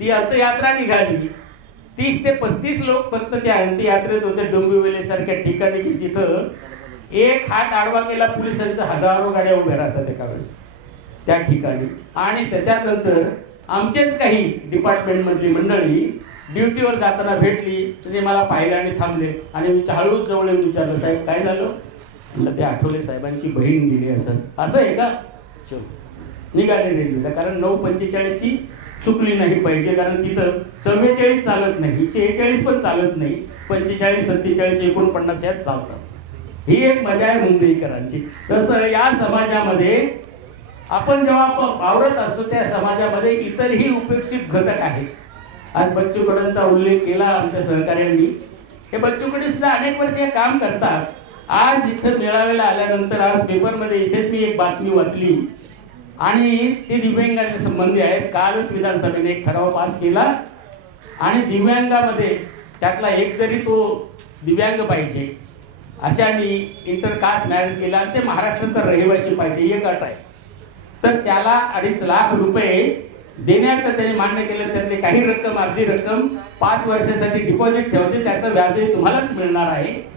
ती अंत्ययात्रा निघाली. 30 ते 35 लोक फक्त त्या अंत्ययात्रेत होते डोंबिवलीसारख्या ठिकाणी की जिथं एक हात आडवा केला पोलिसांचा हजारो गाड्या उभ्या राहतात एका वेळेस त्या ठिकाणी. आणि त्याच्यानंतर आमचेच काही डिपार्टमेंटमधली मंडळी ड्युटीवर जाताना भेटली. तिने मला पाहिलं आणि थांबले आणि मी हळूच जवळ येऊन विचारलं, साहेब काय झालं? म्हटलं ते आठवले साहेबांची बहीण गेली. असं आहे का? चल निघाले रेल्वेला, कारण 9:45ची चुकली नाही पाहिजे, कारण तिथं 44 चालत नाही, 46 पण चालत नाही, 45, 47, 49 यात चालतात. ही एक मजा आहे मुंबईकरांची. तसं या समाजामध्ये आपण जेव्हा वावरत असतो त्या समाजामध्ये इतरही उपेक्षित घटक आहेत. आज बच्चू कडूंचा उल्लेख केला आमच्या सहकाऱ्यांनी. हे बच्चू कडू सुद्धा अनेक वर्ष हे काम करतात. आज इथं मेळाव्याला आल्यानंतर आज पेपरमध्ये इथेच मी एक बातमी वाचली आणि ते दिव्यांगाच्या संबंधी आहेत. कालच विधानसभेने एक ठराव पास केला आणि दिव्यांगामध्ये त्यातला एक जरी तो दिव्यांग पाहिजे अशाने इंटरकास्ट मॅरेज केला आणि ते महाराष्ट्राचा रहिवासी पाहिजे, एक अट आहे. तर त्याला 2.5 लाख रुपये देण्याचं त्यांनी मान्य केलं. त्यातली काही रक्कम, अर्धी रक्कम 5 वर्षासाठी डिपॉझिट ठेवते, त्याचं व्याजही तुम्हालाच मिळणार आहे.